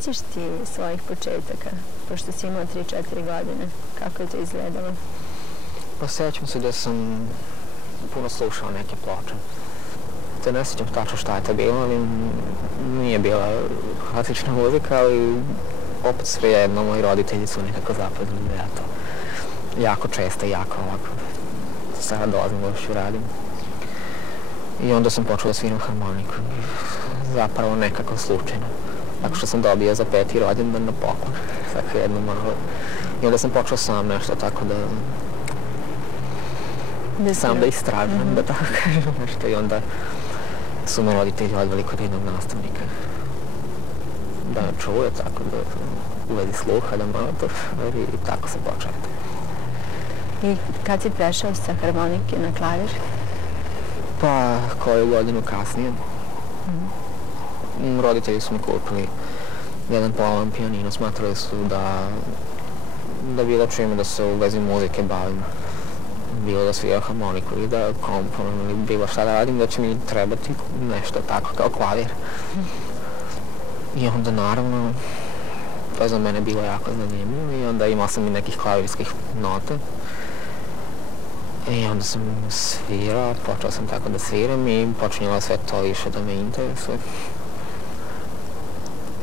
sećaš ti svojih početaka, pošto si imao 3-4 godine? Kako je to izgledalo? Pa sećam se da sam puno slušao neke ploče. Te ne sjećam tačno šta je to bilo, ali nije bila klasična muzika, ali opet svejedno, moji roditelji su nekako zapoznali da ja to jako često, jako ovako sada dolazim da još radim. I onda sam počeo da sviram harmoniku. Zapravo nekako slučajno. Tako što sam dobio za 5. rođendan na poklon. Tako jedno malo. I onda sam počeo sam nešto tako sam da istražujem, da tako kažem nešto. I onda su me roditelji odveli kod jednog nastavnika. Da me čuje, tako da uvedi sluha, da malo to i tako sam počeo. I kad si prešao sa harmonike na klavir? Pa, koju godinu kasnije. Roditelji su mi kupili jedan polovan pijanino, smatrali su da bilo čime da se u vezi muzike bavim. Bilo da sviram harmoniku ili da komponujem ili bilo šta da radim, da će mi trebati nešto tako kao klavir. I onda naravno, to je za mene bilo jako zanimljivo i onda imao sam i nekih klavirskih nota. I onda sam svirao, počeo sam tako da sviram i počinjelo sve to više da me interesuje.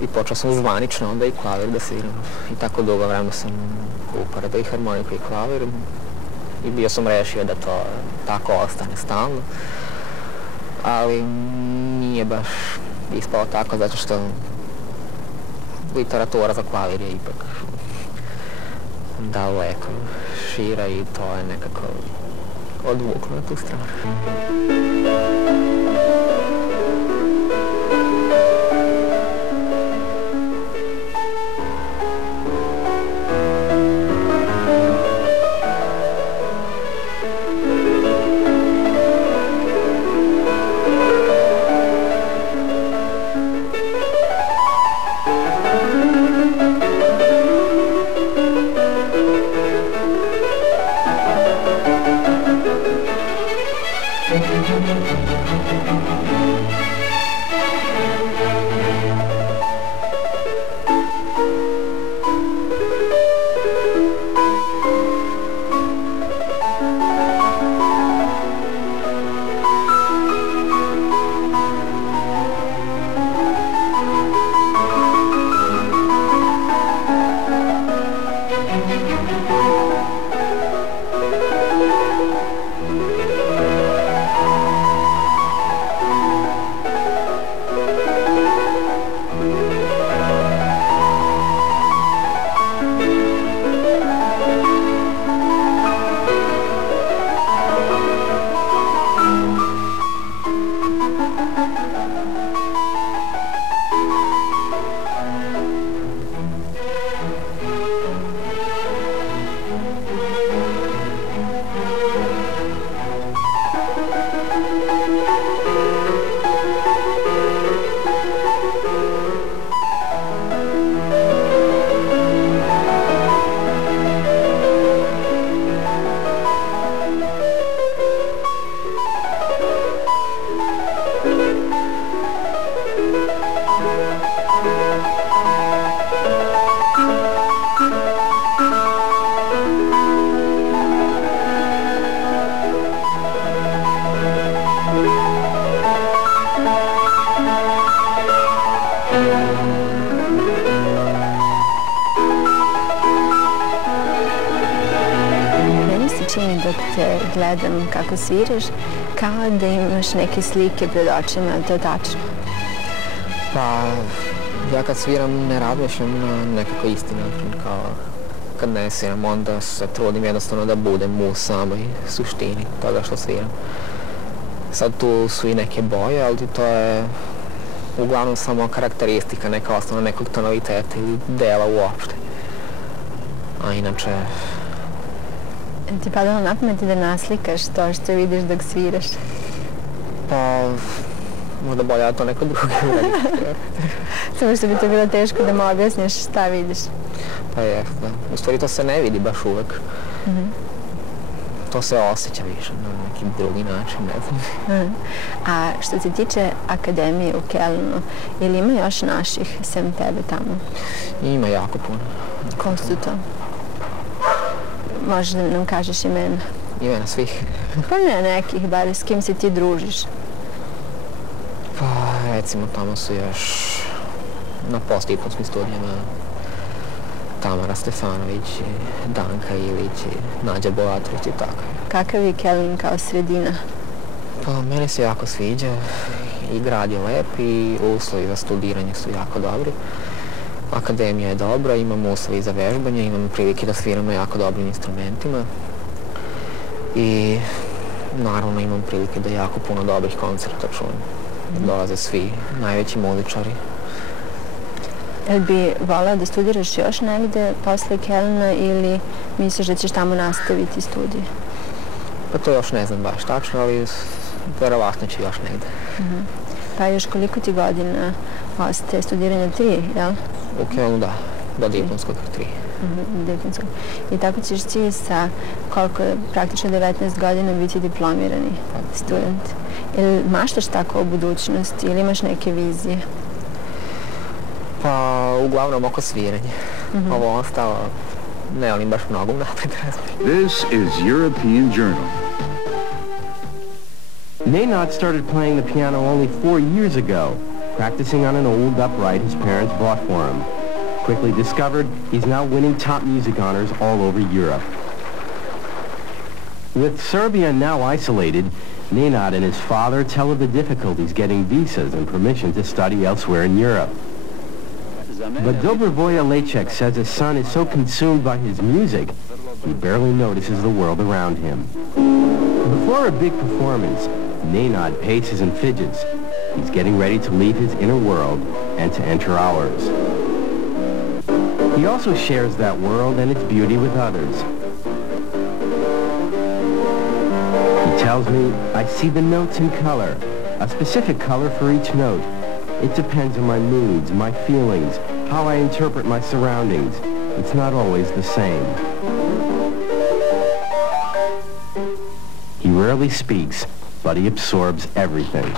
I počeo sam zvanično onda i klavir da sviram. I tako dugo vremena sam uporedao i harmoniku i klavir. I bio sam rešio da to tako ostane stalno. Ali nije baš ispalo tako zato što literatura za klavir je ipak daleko šira i to je nekako odvuklo na tu stranu. Dok te gledam kako sviraš, kao da imaš neke slike pred očima, je to tačno? Pa, ja kad sviram ne razmišljam na nekako isti način, kao kad ne sviram, onda se trudim jednostavno da budem u samoj suštini toga što sviram. Sad tu su i neke boje, ali to je uglavnom samo karakteristika, neka osnovna nekog tonaliteta ili dela uopšte. A inače, ti padalo na pamet da naslikaš to što vidiš dok sviraš? Pa, možda bolje da to neko drugi uradi. Samo što bi to bilo teško da mu objasniš šta vidiš. Pa je, da. U stvari to se ne vidi baš uvek. to se osjeća više na neki drugi način, ne znam. A što se tiče akademije u Kelnu, ili ima još naših sem tebe tamo? Ima jako puno. Ko su to? Možeš da nam kažeš imena? Imena svih. Pa ne, nekih, bar s kim se ti družiš? Pa recimo tamo su još na postdiplomskim studijama Tamara Stefanović, Danka Ilić, Nađa Boatrić i tako. Kakav je Keln kao sredina? Pa meni se jako sviđa i grad je lep i uslovi za studiranje su jako dobri. Akademija je dobra, imamo uslovi za vežbanje, imamo prilike da sviramo jako dobrim instrumentima i naravno imam prilike da jako puno dobrih koncerta čujem. Dolaze svi najveći muzičari. Jel bi voleo da studiraš još negde posle Kelna ili misliš da ćeš tamo nastaviti studije? Pa to još ne znam baš tačno, ali verovatno će još negde. Pa još koliko ti godina ostaje studiranja? 3, jel? U Kelnu da, do diplomskog 3. Diplomskog. I tako ćeš ti sa koliko je praktično 19 godina biti diplomirani student. Ili maštaš tako o budućnosti ili imaš neke vizije? Pa uglavnom oko sviranja. Ovo ostalo ne volim baš mnogo napred razmišljati. This is European Journal. Nenad started playing the piano only 4 years ago, practicing on an old upright his parents bought for him. Quickly discovered, he's now winning top music honors all over Europe. With Serbia now isolated, Nenad and his father tell of the difficulties getting visas and permission to study elsewhere in Europe. But Dobrovoja Leček says his son is so consumed by his music, he barely notices the world around him. Before a big performance, Nenad paces and fidgets. He's getting ready to leave his inner world and to enter ours. He also shares that world and its beauty with others. He tells me, I see the notes in color, a specific color for each note. It depends on my moods, my feelings, how I interpret my surroundings. It's not always the same. He rarely speaks, but he absorbs everything.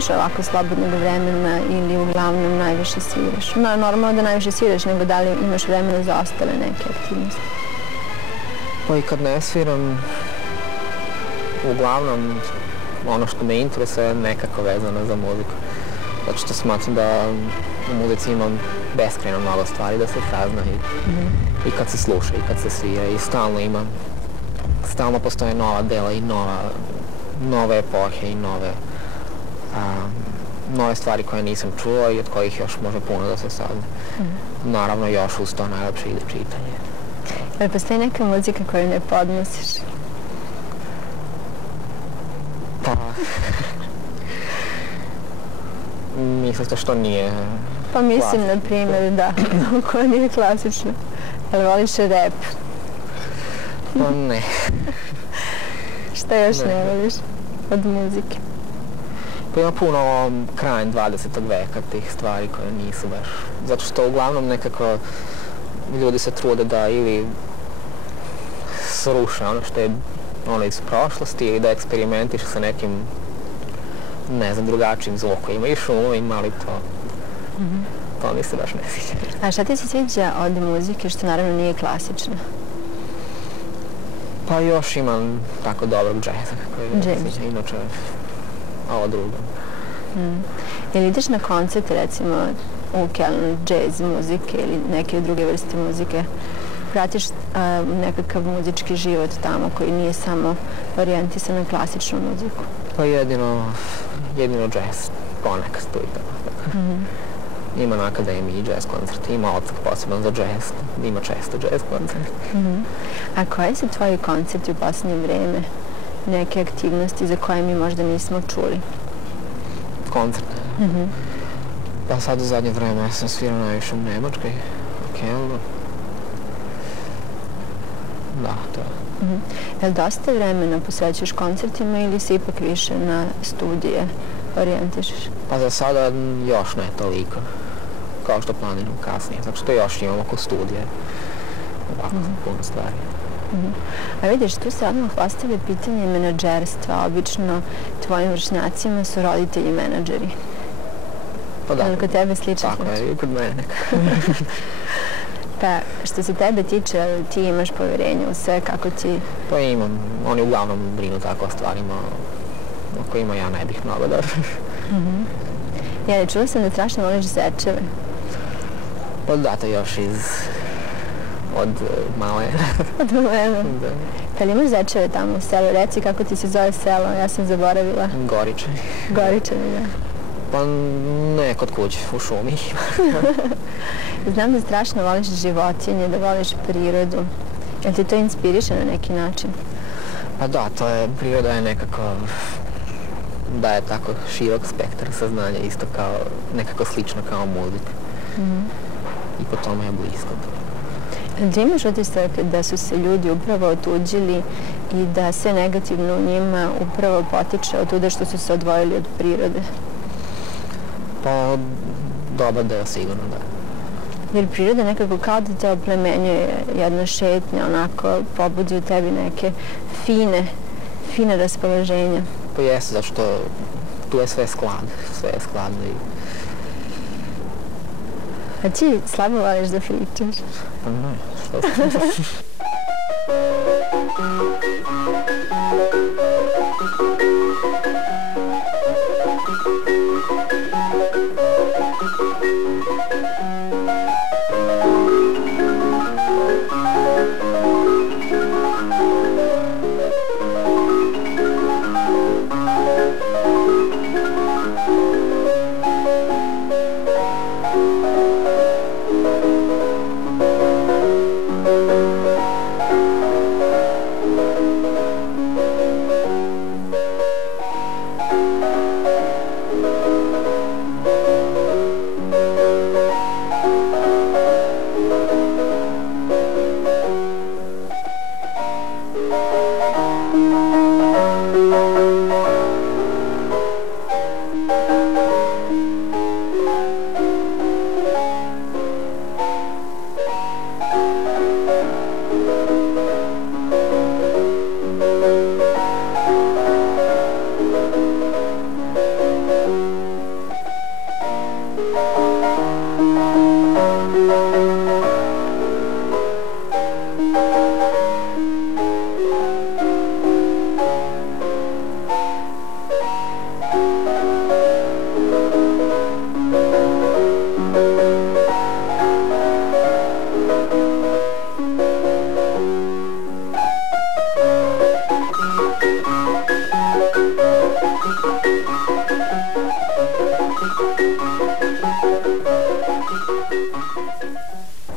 imaš ovako slobodnog vremena ili uglavnom najviše sviraš? Normalno da najviše sviraš, nego da li imaš vremena za ostale neke aktivnosti? Pa i kad ne sviram, uglavnom ono što me interesuje je nekako vezano za muziku. Zato što smatram da u muzici imam beskrajno mnogo stvari da se sazna i kad se sluša i kad se svira i stalno postoje nova dela i nove epohe i nove stvari koje nisam čuo i od kojih još može puno da se sazna. Naravno još uz to najlepše ide čitanje. Ali postoji neka muzika koju ne podnosiš? Pa... Mislite što nije... Pa mislim, na primjer, da, koja nije klasična. Ali voliš rap? Pa ne. Šta još ne voliš od muzike? Pa ima puno krajem 20. veka tih stvari koje nisu baš... Zato što uglavnom nekako ljudi se trude da ili sruše ono što je ono iz prošlosti ili da eksperimentiš sa nekim, ne znam, drugačijim zvukovima i šumovima, ali to mi se baš ne sviđa. A šta ti se sviđa od muzike što naravno nije klasična? Pa još imam tako dobrog džeza koji mi se sviđa, inače ovo drugo. Jel ideš na koncert, recimo, u Kelnu, džez muzike ili neke druge vrste muzike? Pratiš nekakav muzički život tamo koji nije samo orijentisan na klasičnu muziku? Pa jedino džez, ponekad tu i tako. Ima na akademiji džez koncert, ima odsek poseban za džez, ima često džez koncert. A koji su tvoji koncerti u posljednje vreme? Neke aktivnosti za koje mi možda nismo čuli? Koncerte? Pa sad u zadnje vreme ja sam svirao najviše u Nemačkoj, u Kelnu. Da, to je. Jel dosta vremena posvećuješ koncertima ili se ipak više na studije orijentišeš? Pa za sada još ne toliko, kao što planiram kasnije, zato što još imam oko studije ovako puno stvari. A vidiš, tu se odmah postavlja pitanje menadžerstva. Obično tvojim vršnjacima su roditelji menadžeri. Pa da. Ali kod tebe slično? Tako je, i kod mene. Pa, što se tebe tiče, ti imaš poverenje u sve, kako ti... Pa imam. Oni uglavnom brinu tako o stvarima o kojima ja ne bih mnogo da... Jeli, čula sam da strašno voliš zečeve. Pa da, to još od malena. Od malena? Da. Pa li imaš zečeve tamo u selu? Reci kako ti se zove selo, ja sam zaboravila. Goričani. Goričani, da. Pa ne kod kuće, u šumi. Znam da strašno voliš životinje, da voliš prirodu. Jel ti to inspiriše na neki način? Pa da, priroda je nekako, daje tako širok spektar saznanja, isto kao, nekako slično kao muzika. I po tome je blisko. Da imaš utisak da su se ljudi upravo otuđili i da sve negativno u njima upravo potiče od tuda što su se odvojili od prirode? Pa, dobar deo sigurno, da. Jer priroda nekako kao da te oplemenjuje, jedna šetnja, onako pobudi u tebi neke fine raspoloženja. Pa jeste, zato što tu je sve skladno i... A ti slabo voliš da pričaš? Pa ne, što?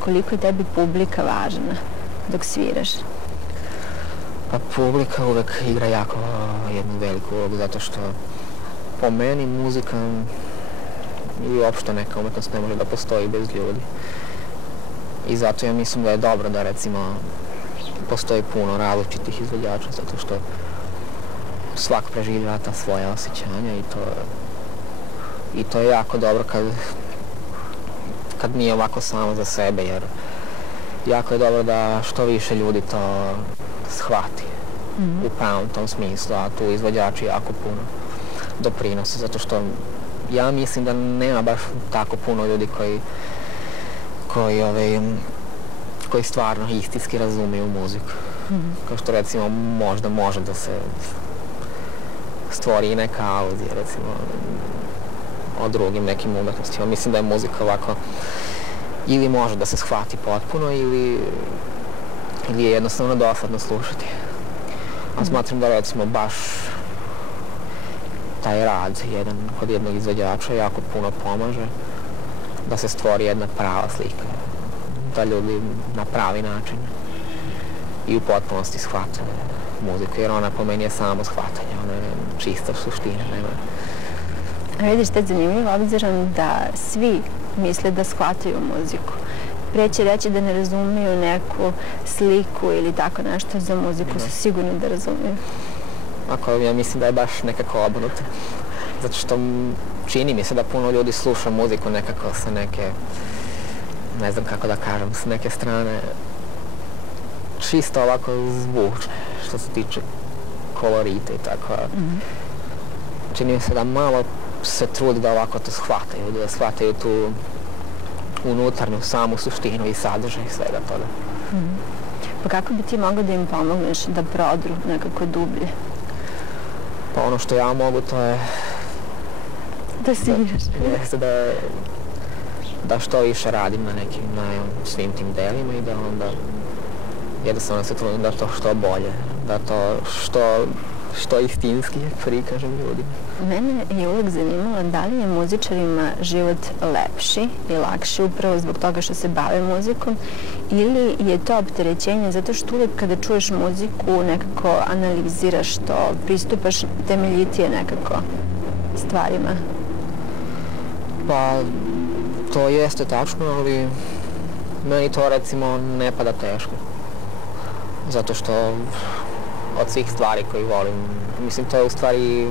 koliko je tebi publika važna dok sviraš? Pa publika uvek igra jako jednu veliku ulogu, zato što po meni muzika i uopšte neka umetnost ne može da postoji bez ljudi. I zato ja mislim da je dobro da recimo postoji puno različitih izvođača, zato što svak preživljava ta svoja osjećanja i to je jako dobro kad nije ovako samo za sebe, jer jako je dobro da što više ljudi to shvati u pravom tom smislu, a tu izvođači jako puno doprinose, zato što ja mislim da nema baš tako puno ljudi koji stvarno istinski razumiju muziku. Kao što recimo možda može da se stvori i neka aluzija recimo o drugim nekim umetnostima. Mislim da je muzika ovako ili može da se shvati potpuno ili je jednostavno dosadno slušati. A smatram da recimo baš taj rad kod jednog izvođača jako puno pomaže da se stvori jedna prava slika, da ljudi na pravi način i u potpunosti shvate muziku, jer ona po meni je samo shvatanje, ona je čista suština, nema. A vidiš, to je zanimljivo, obzirom da svi misle da shvataju muziku. Preće reći da ne razumiju neku sliku ili tako nešto za muziku, su sigurni da razumiju. Ja mislim da je baš nekako obrnuto. Zato što čini mi se da puno ljudi sluša muziku nekako sa neke, ne znam kako da kažem, s neke strane čisto ovako zvučne, što se tiče kolorita i tako. Čini mi se da malo se trudi da ovako to shvataju, da shvataju tu unutarnju samu suštinu i sadržaj svega toga. Pa kako bi ti mogao da im pomogneš da prodru nekako dublje? Pa ono što ja mogu to je da sviraš. Da što više radim na svim tim delima i da onda jednostavno se trudim da to što bolje, da to što istinski prikažem ljudima. Mene je uvek zanimalo da li je muzičarima život lepši i lakši upravo zbog toga što se bave muzikom ili je to opterećenje zato što uvek kada čuješ muziku nekako analiziraš to, pristupaš temeljitije nekako stvarima. Pa to jeste tačno, ali meni to recimo ne pada teško. Zato što od svih stvari koje volim, mislim to je u stvari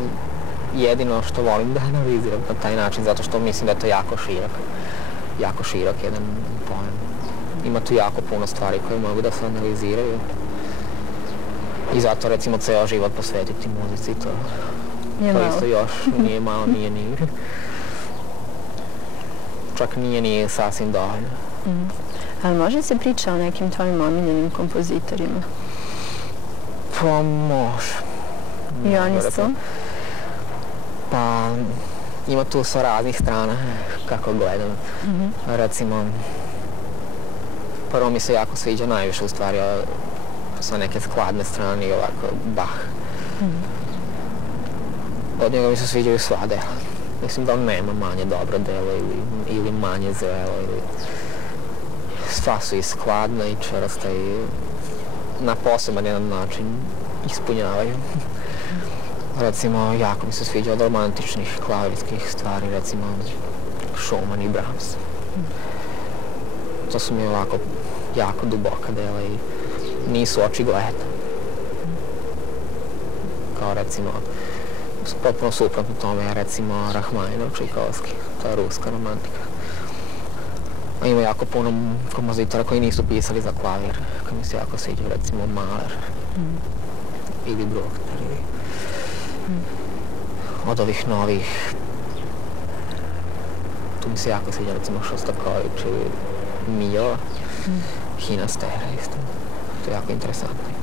jedino što volim da analiziram na taj način, zato što mislim da je to jako širok jedan pojam. Ima tu jako puno stvari koje mogu da se analiziraju i zato recimo ceo život posvetiti muzici, to isto još nije malo, nije ni čak nije ni sasvim dovoljno. Ali može se priča o nekim tvojim omiljenim kompozitorima? Pa može. I oni su? Pa ima tu sa raznih strana kako gledam. Recimo, prvo mi se jako sviđa najviše u stvari sa neke skladne strane i ovako Bach. Od njega mi se sviđaju sva dela. Mislim da on nema manje dobro delo ili manje zrelo. Sva su i skladna i čvrsta i na poseban jedan način ispunjavaju. Recimo, jako mi se sviđa od romantičnih klavirskih stvari, recimo Schumann i Brahms. To su mi ovako jako duboka dela i nisu očigledne. Kao recimo, potpuno suprotno tome je recimo Rahmaninov Čajkovski, to je ruska romantika. A ima jako puno kompozitora koji nisu pisali za klavir, koji mi se jako sviđaju, recimo Mahler ili Bruckner. Od ovih novih, tu mi se jako sviđa recimo Šostaković ili Mio, Hinastera isto. To je jako interesantno.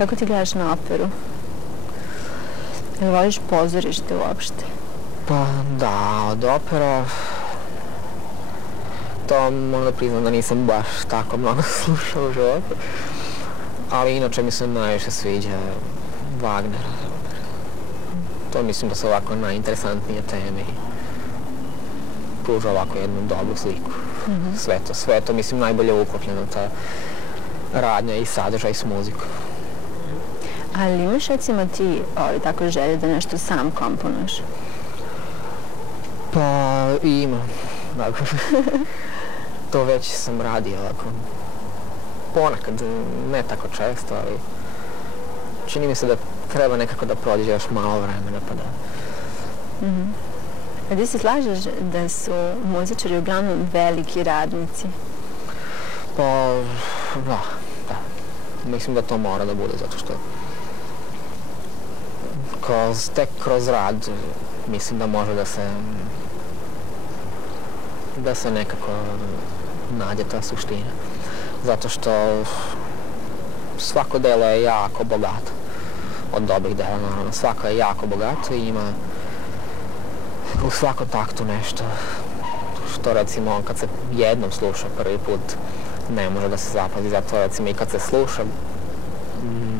Kako ti gledaš na operu? Jel voliš pozorište uopšte? Pa da, od opera to moram da priznam da nisam baš tako mnogo slušao u životu. Ali inače mi se najviše sviđa Wagner. To mislim da su ovako najinteresantnije teme i pruža ovako jednu dobru sliku. Sve to mislim najbolje uklopljeno, ta radnja i sadržaj s muzikom. Ali imaš recimo ti tako želje da nešto sam komponuješ? Pa imam. To već sam radio ovako. Ponekad, ne tako često, ali čini mi se da treba nekako da prođe još malo vremena pa da... A ti se slažeš da su muzičari uglavnom veliki radnici? Pa, da. Mislim da to mora da bude, zato što tek kroz rad mislim da može da se nekako nađe ta suština. Zato što svako delo je jako bogato. Od dobrih dela, naravno. Svako je jako bogato i ima u svakom taktu nešto što recimo kad se jednom sluša prvi put ne može da se zapazi. Zato recimo i kad se sluša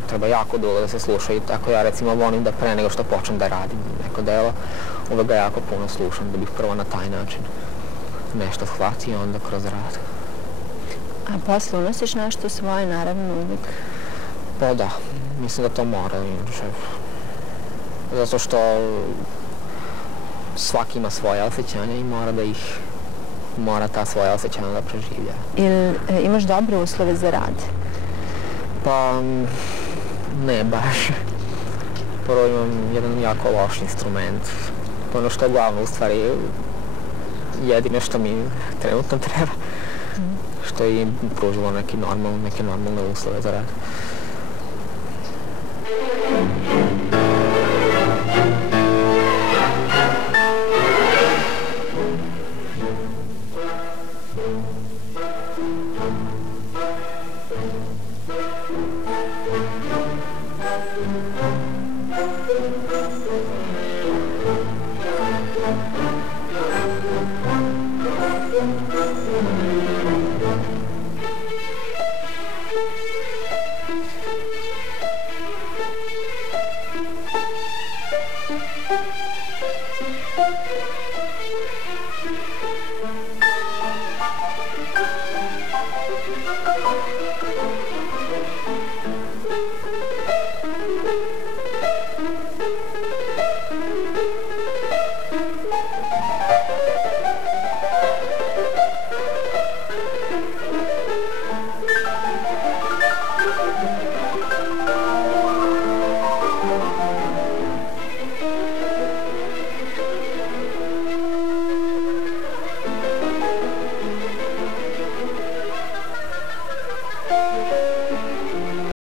treba jako dugo da se sluša i tako ja recimo volim da pre nego što počnem da radim neko delo, uvek ga jako puno slušam da bih prvo na taj način nešto shvatio onda kroz rad. A posle unosiš nešto svoje, naravno, uvijek? Pa da, mislim da to mora, zato što svaki ima svoje osjećanja i mora ta svoja osjećanja da preživlja. Ili imaš dobre uslove za rad? Pa, ne baš. Prvo imam jedan jako loš instrument. Ono što je glavno, u stvari, jedino što mi trenutno treba. Što je im pružilo neke normalne uslove za rad.